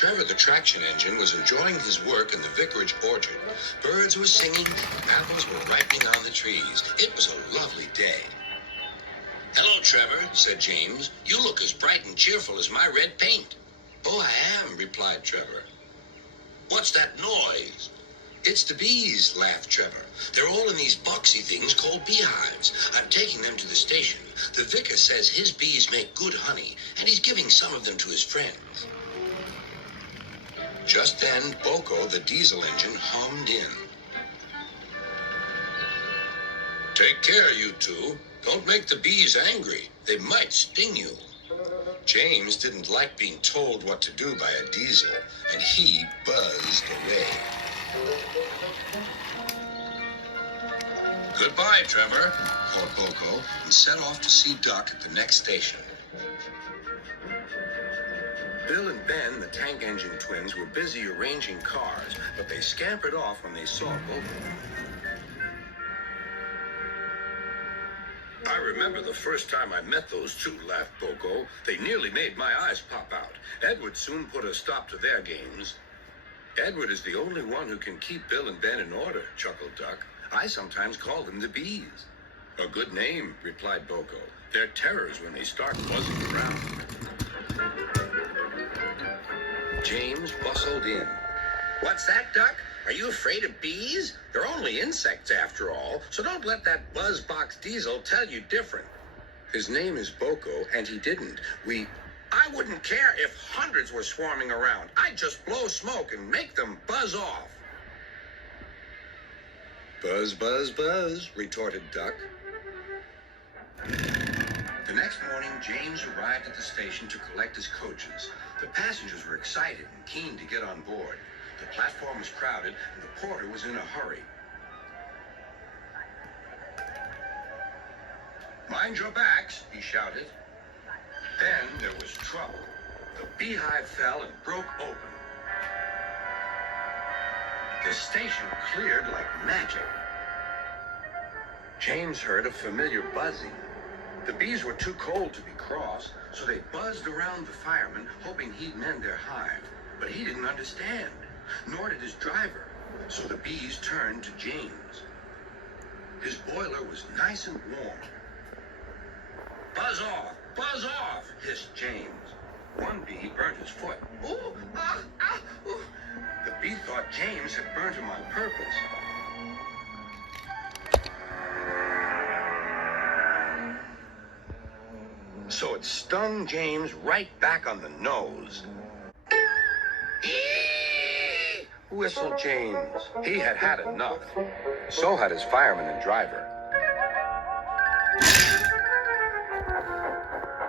Trevor the traction engine was enjoying his work in the vicarage orchard. Birds were singing, apples were ripening on the trees. It was a lovely day. "Hello, Trevor," said James. "You look as bright and cheerful as my red paint." "Oh, I am," replied Trevor. "What's that noise?" "It's the bees," laughed Trevor. "They're all in these boxy things called beehives. I'm taking them to the station. The vicar says his bees make good honey, and he's giving some of them to his friends." Just then, Boko, the diesel engine, hummed in. "Take care, you two. Don't make the bees angry. They might sting you." James didn't like being told what to do by a diesel, and he buzzed away. "Goodbye, Trevor," called Boko, and set off to see Duck at the next station. Bill and Ben, the tank engine twins, were busy arranging cars, but they scampered off when they saw Boko. "I remember the first time I met those two," laughed Boko. "They nearly made my eyes pop out. Edward soon put a stop to their games." "Edward is the only one who can keep Bill and Ben in order," chuckled Duck. "I sometimes call them the bees." "A good name," replied Boko. "They're terrors when they start buzzing around." James bustled in. "What's that, Duck? Are you afraid of bees? They're only insects after all, so don't let that buzzbox diesel tell you different." "His name is Boko, and he didn't. I wouldn't care if hundreds were swarming around. I'd just blow smoke and make them buzz off." "Buzz, buzz, buzz," retorted Duck. The next morning, James arrived at the station to collect his coaches. The passengers were excited and keen to get on board. The platform was crowded, and the porter was in a hurry. "Mind your backs," he shouted. Then there was trouble. The beehive fell and broke open. The station cleared like magic. James heard a familiar buzzing. The bees were too cold to be cross, so they buzzed around the fireman, hoping he'd mend their hive. But he didn't understand, nor did his driver, so the bees turned to James. His boiler was nice and warm. "Buzz off! Buzz off!" hissed James. One bee burnt his foot. "Ooh! Ah! Ah! Ooh!" The bee thought James had burnt him on purpose. So it stung James right back on the nose. "Eee!" whistled James. He had had enough. So had his fireman and driver.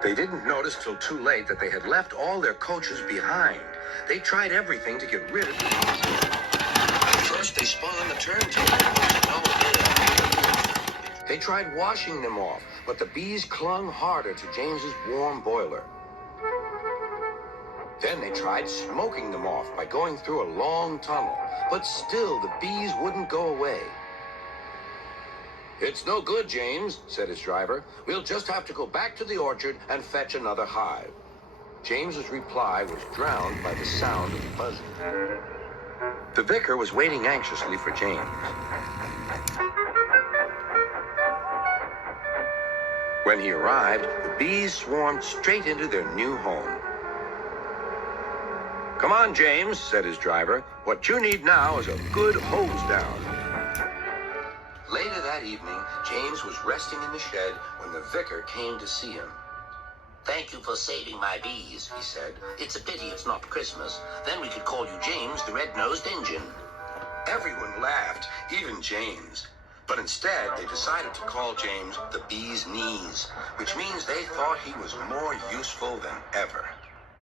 They didn't notice till too late that they had left all their coaches behind. They tried everything to get rid of the bees. At first they spun on the turntable. No good. They tried washing them off, but the bees clung harder to James's warm boiler. Then they tried smoking them off by going through a long tunnel, but still the bees wouldn't go away. "It's no good, James," said his driver. "We'll just have to go back to the orchard and fetch another hive." James's reply was drowned by the sound of buzzing. The vicar was waiting anxiously for James. When he arrived, the bees swarmed straight into their new home. "Come on, James," said his driver. "What you need now is a good hose down." Later that evening, James was resting in the shed when the vicar came to see him. "Thank you for saving my bees," he said. "It's a pity it's not Christmas. Then we could call you James the Red-Nosed Engine." Everyone laughed, even James. But instead, they decided to call James the Bee's Knees, which means they thought he was more useful than ever.